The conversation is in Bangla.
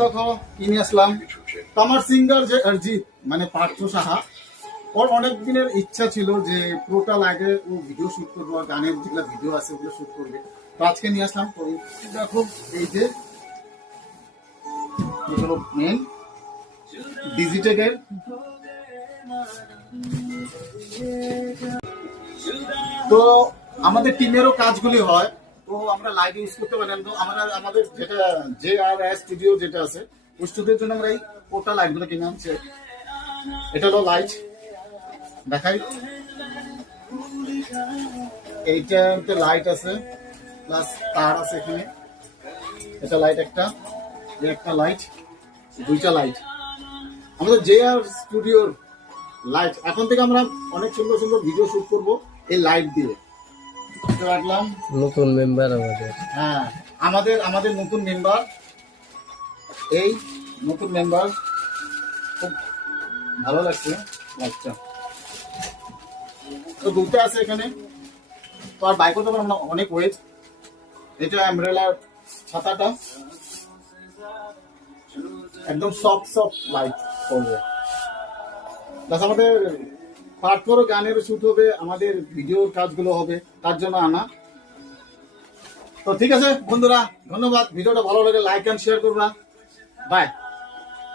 দেখো কি নিয়ে আসলাম। আমার সিঙ্গার যে অরিজিৎ মানে পার্থ সাহা, ওর অনেক দিনের ইচ্ছা ছিল যে পুরোটা লাইটে ও ভিডিও শুট করবো, আর গানের যেগুলো ভিডিও আছে ওগুলো শুট করবে। তো আজকে নিয়ে আসলাম। তো দেখো এই যে মেন ডিজিটেকের তো আমাদের টিমেরও কাজগুলি হয়, তো আমরা লাইট ইউজ করতে পারি। তো আমরা আমাদের যেটা JRS স্টুডিও যেটা আছে ওই স্টুডিওর জন্য আমরা এই পোর্টাল লাইটগুলো কিনে আনছি। এটা হলো লাইট, দেখাই। এইটাতে লাইট আছে প্লাস তার আছে এখানে। এটা লাইট একটা, একটা লাইট, দুইটা লাইট। আমাদের JR স্টুডিওর লাইট। এখন থেকে আমরা অনেক সুন্দর সুন্দর ভিডিও শুট করব এই লাইট দিয়ে। রাখলাম নতুন মেম্বার আমাদের। হ্যাঁ, আমাদের নতুন মেম্বার, এই নতুন মেম্বার, খুব ভালো লাগছে লাইটটা। তো দুটো আছে এখানে, তো আর বাইক করতে পারবো না, অনেক ওয়েট। এটা অ্যামব্রেলার ছাতাটা একদম সফট লাইট করবে। প্লাস আমাদের পার্ট ফোরও গানের শুট হবে, আমাদের ভিডিও কাজগুলো হবে, তার জন্য আনা। তো ঠিক আছে বন্ধুরা, ধন্যবাদ। ভিডিওটা ভালো লাগে লাইক এন্ড শেয়ার করবা। বাই।